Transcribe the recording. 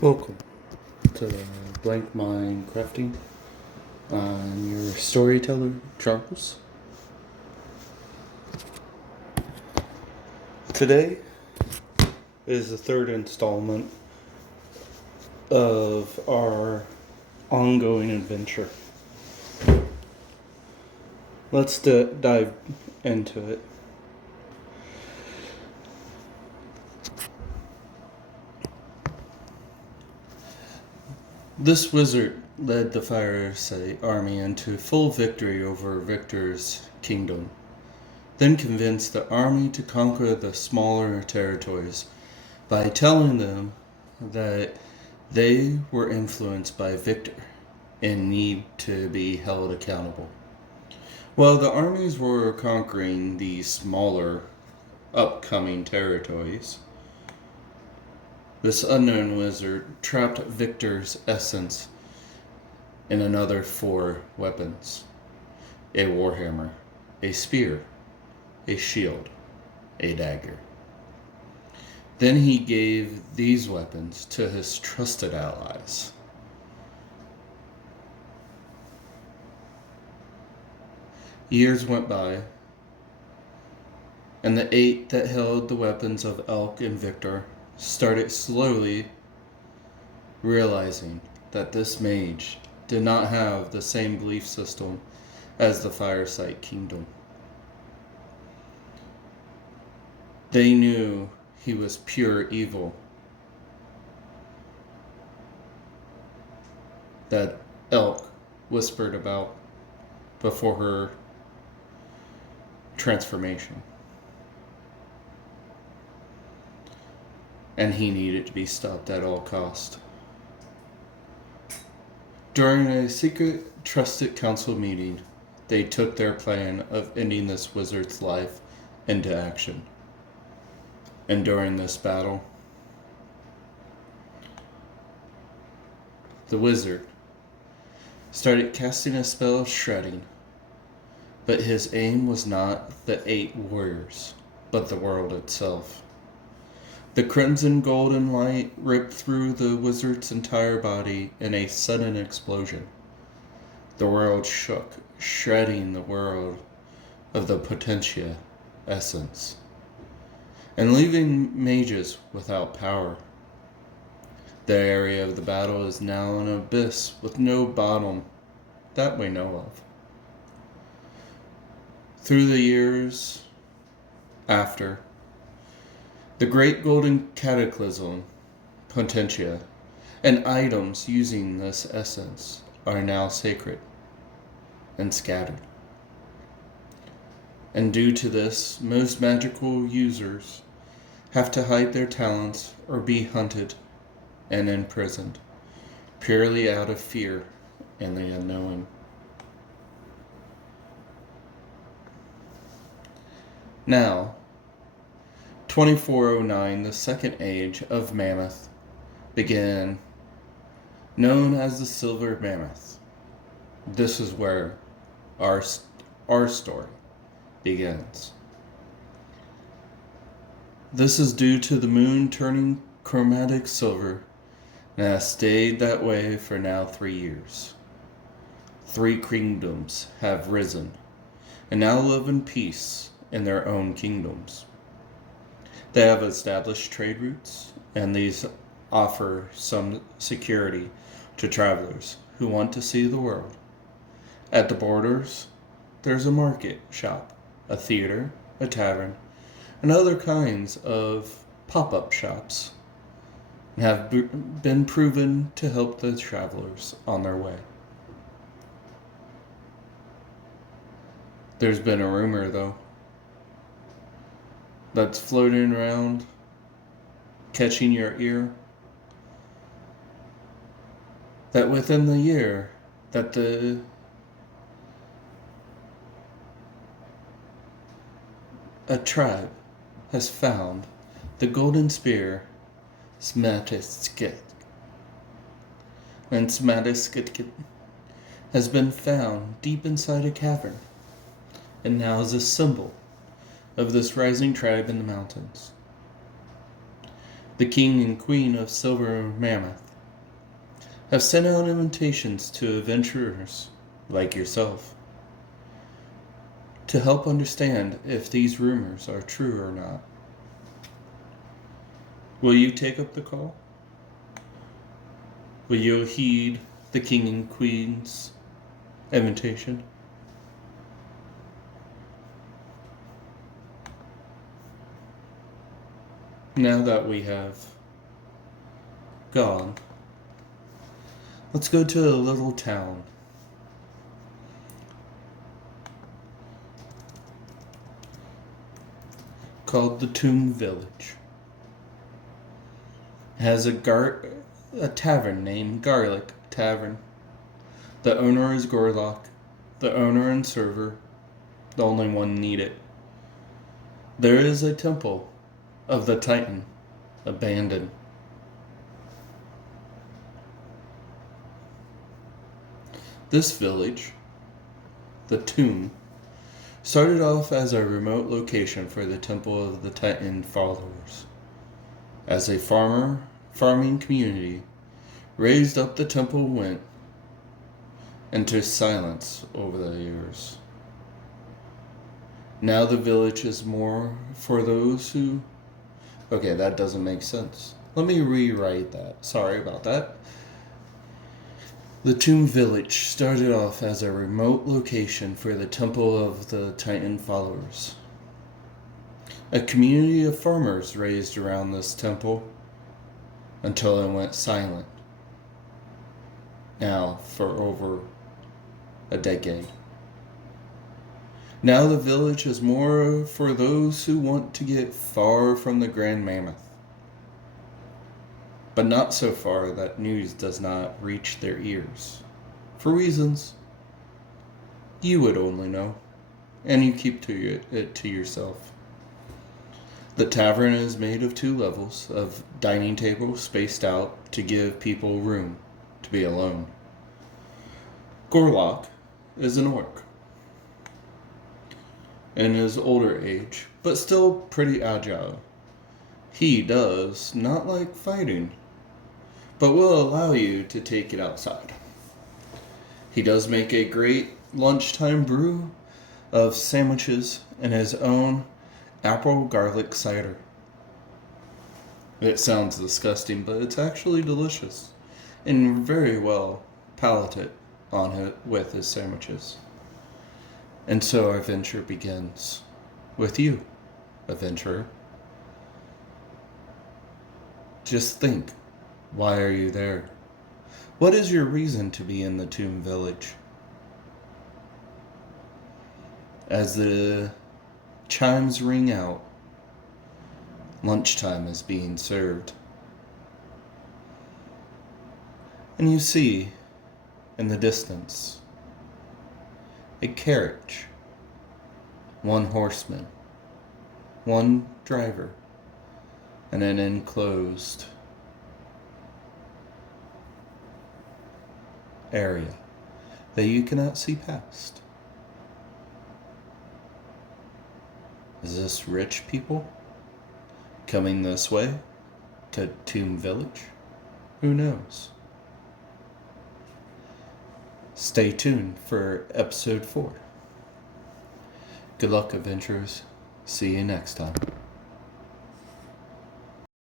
Welcome to Blank Mind Crafting. I'm your storyteller, Charles. Today is the third installment of our ongoing adventure. Let's dive into it. This wizard led the Fireside army into full victory over Victor's kingdom, then convinced the army to conquer the smaller territories by telling them that they were influenced by Victor and need to be held accountable. While the armies were conquering these smaller, upcoming territories, this unknown wizard trapped Victor's essence in another 4 weapons: a warhammer, a spear, a shield, a dagger. Then he gave these weapons to his trusted allies. Years went by, and the 8 that held the weapons of Elk and Victor started slowly realizing that this mage did not have the same belief system as the Fireside Kingdom. They knew he was pure evil that Elk whispered about before her transformation. And he needed to be stopped at all cost. During a secret trusted council meeting, they took their plan of ending this wizard's life into action. And during this battle, the wizard started casting a spell of shredding, but his aim was not the 8 warriors, but the world itself. The crimson golden light ripped through the wizard's entire body in a sudden explosion. The world shook, shredding the world of the Potentia essence, and leaving mages without power. The area of the battle is now an abyss with no bottom that we know of. Through the years after, the Great Golden Cataclysm, Potentia, and items using this essence are now sacred and scattered. And due to this, most magical users have to hide their talents or be hunted and imprisoned, purely out of fear and the unknown. Now, 2409, the second age of Mammoth, began, known as the Silver Mammoth. This is where our story begins. This is due to the moon turning chromatic silver and has stayed that way for now 3 years. 3 kingdoms have risen and now live in peace in their own kingdoms. They have established trade routes, and these offer some security to travelers who want to see the world. At the borders, there's a market shop, a theater, a tavern, and other kinds of pop-up shops, and have been proven to help the travelers on their way. There's been a rumor, though, that's floating around, catching your ear, that within the year that a tribe has found the golden spear Smateskit. And Smateskit has been found deep inside a cavern, and now is a symbol of this rising tribe in the mountains. The king and queen of Silver Mammoth have sent out invitations to adventurers like yourself to help understand if these rumors are true or not. Will you take up the call? Will you heed the King and Queen's invitation? Now that we have gone, let's go to a little town called the Tomb Village. It has a tavern named Garlic Tavern. The owner is Gorlock, the owner and server, the only one needed. There is a temple of the Titan, abandoned. This village, the Tomb, started off as a remote location for the Temple of the Titan followers. As a farming community, raised up the temple went into silence over the years. Now the village is more for those who... Okay, that doesn't make sense. Let me rewrite that. Sorry about that. The Tomb Village started off as a remote location for the Temple of the Titan followers. A community of farmers raised around this temple until it went silent. Now for over a decade. Now the village is more for those who want to get far from the Grand Mammoth, but not so far that news does not reach their ears, for reasons you would only know, and you keep it to yourself. The tavern is made of 2 levels of dining tables spaced out to give people room to be alone. Gorlock is an orc in his older age, but still pretty agile. He does not like fighting, but will allow you to take it outside. He does make a great lunchtime brew of sandwiches and his own apple garlic cider. It sounds disgusting, but it's actually delicious and very well palated on it with his sandwiches. And so our adventure begins with you, adventurer. Just think, why are you there? What is your reason to be in the Tomb Village? As the chimes ring out, lunchtime is being served. And you see, in the distance, a carriage, 1 horseman, 1 driver, and an enclosed area that you cannot see past. Is this rich people coming this way to Tomb Village? Who knows? Stay tuned for episode 4. Good luck, adventurers. See you next time.